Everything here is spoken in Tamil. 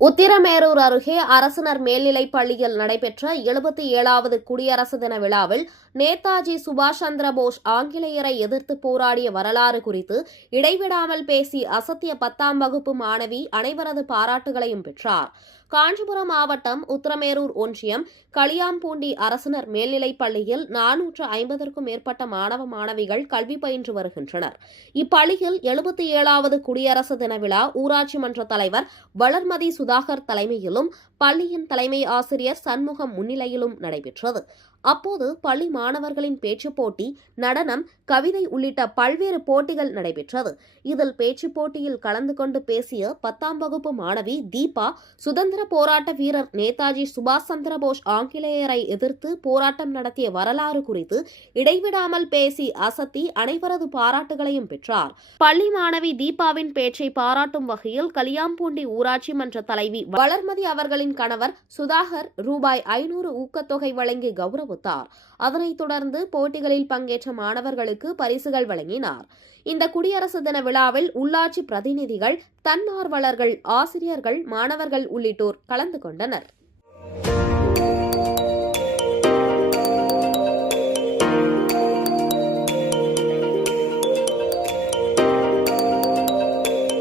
உத்திரமேரூர் அருகே அரசினர் மேல்நிலைப் பள்ளியில் நடைபெற்ற 77வது குடியரசு தின விழாவில் நேதாஜி சுபாஷ் சந்திர போஸ் ஆங்கிலேயரை எதிர்த்து போராடிய வரலாறு குறித்து இடைவிடாமல் பேசி அசத்திய 10ஆம் வகுப்பு மாணவி அனைவரது பாராட்டுகளையும் பெற்றார். காஞ்சிபுரம் மாவட்டம் உத்திரமேரூர் ஒன்றியம் களியாம்பூண்டி அரசினர் மேல்நிலைப் பள்ளியில் 450க்கும் மேற்பட்ட மாணவ மாணவிகள் கல்வி பயின்று வருகின்றனர். இப்பள்ளியில் 77வது குடியரசு தின விழா ஊராட்சி மன்ற தலைவர் வளர்மதி சுதாகர் தலைமையிலும் பள்ளியின் தலைமை ஆசிரியர் சண்முகம் முன்னிலையிலும் நடைபெற்றது. அப்போது பள்ளி மாணவர்களின் பேச்சுப் போட்டி, நடனம், கவிதை உள்ளிட்ட பல்வேறு போட்டிகள் நடைபெற்றது. இதில் பேச்சுப் போட்டியில் கலந்து கொண்டு பேசிய 10ஆம் வகுப்பு மாணவி தீபா, சுதந்திர போராட்ட வீரர் நேதாஜி சுபாஷ் சந்திர போஸ் ஆங்கிலேயரை எதிர்த்து போராட்டம் நடத்திய வரலாறு குறித்து இடைவிடாமல் பேசி அசத்தி அனைவரது பாராட்டுகளையும் பெற்றார். பள்ளி மாணவி தீபாவின் பேச்சை பாராட்டும் வகையில் களியாம்பூண்டி ஊராட்சி மன்ற தலைவி வளர்மதி அவர்களின் கணவர் சுதாகர் ரூபாய் 500 ஊக்கத்தொகை வழங்கி கௌரவித்தார். அதனைத் தொடர்ந்து போட்டிகளில் பங்கேற்ற மாணவர்களுக்கு பரிசுகள் வழங்கினார். இந்த குடியரசு தின விழாவில் உள்ளாட்சி பிரதிநிதிகள், தன்னார்வலர்கள், ஆசிரியர்கள், மாணவர்கள் உள்ளிட்டோர் கலந்து கொண்டனர்.